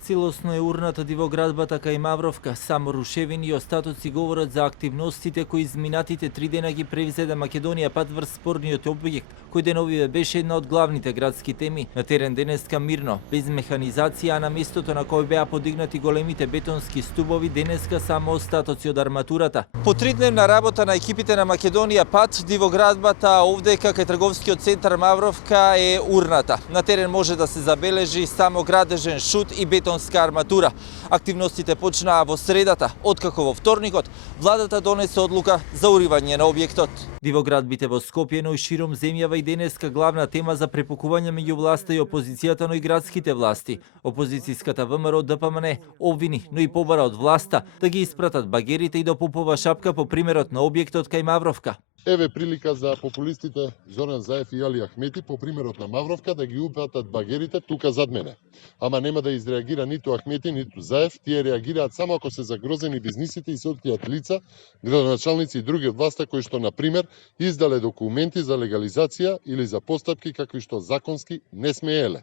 Целосно е урната дивоградбата кај Мавровка. Само рушевини и остатоци говорат за активностите кои изминатите 3 дена ги превзеде Македонија пат врз спорниот објект, кој деновиве беше една од главните градски теми. На терен денеска мирно, без механизација, а на местото на кој беа подигнати големите бетонски стубови, денеска само остатоци од арматурата. По 3-дневна работа на екипите на Македонија пат, дивоградбата овдека кај трговскиот центар Мавровка е урната. На терен може да се забележи само градежен шут и бетонска арматура. Активностите почнаа во средата, откако во вторникот владата донесе одлука за уривање на објектот. Дивоградбите во Скопје, но и широм земјава и денеска главна тема за препукување меѓу власта и опозицијата, но и градските власти. Опозицијската ВМРО ДПМН обвини, но и побара од власта да ги испратат багерите и до Попова шапка по примерот на објектот кај Мавровка. Еве прилика за популистите Зоран Заев и Али Ахмети по примерот на Мавровка да ги упатат багерите тука зад мене. Ама нема да изреагира ниту Ахмети, ниту Заев, тие реагираат само ако се загрозени бизнисите и се откријат лица, градоначалници и други од власта кои што, на пример, издале документи за легализација или за постапки какви што законски не смееле.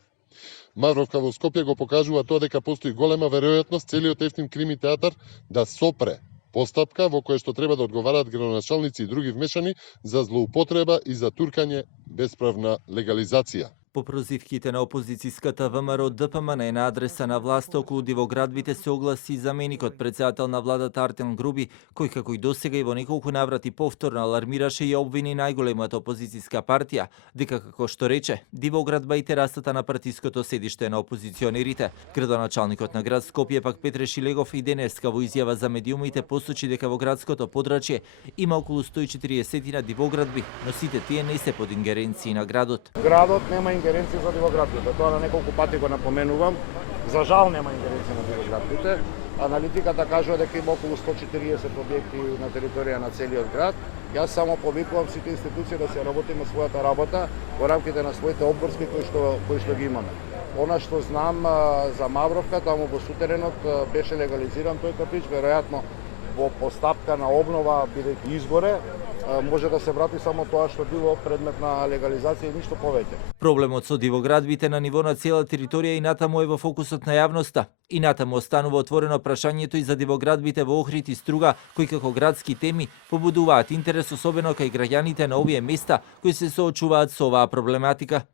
Мавровка во Скопје го покажува тоа дека постои голема веројатност целиот ефтин крими театар да сопре постапка во која што треба да одговараат градоначалници и други вмешани за злоупотреба и за туркање бесправна легализација. По прозивките на опозицијската ВМРО ДПМН на адреса на власта околу дивоградбите се огласи и заменикот председател на владата Артем Груби, кој како и досега и во неколку наврати повторно алармираше и обвини најголемата опозицијска партија, дека како што рече, дивоградба и терасата на партиското седиште на опозиционерите. Градоначалникот на град Скопје пак Петре Шилегов и денеска во изјава за медиумите посочи дека во градското подрачје има околу 140 на дивоградби, но сите тие не се под ингеренции на градот. Градот нема ингеренција за дивоградбите. Тоа на неколку пати го напоменувам. За жал нема ингеренција на дивоградбите. Аналитиката кажува дека има околу 140 објекти на територија на целиот град. Јас само повикувам сите институции да се работиме својата работа во рамките на своите обврски кои што ги имаме. Она што знам за Мавровка, таму во сутеренот беше легализиран тој кафич, веројатно во постапка на обнова, бидејќи изгоре, може да се врати само тоа што било предмет на легализација и ништо повеќе. Проблемот со дивоградбите на ниво на цела територија и натаму е во фокусот на јавноста. И натаму останува отворено прашањето и за дивоградбите во Охрид и Струга, кои како градски теми побудуваат интерес особено кај граѓаните на овие места кои се соочуваат со оваа проблематика.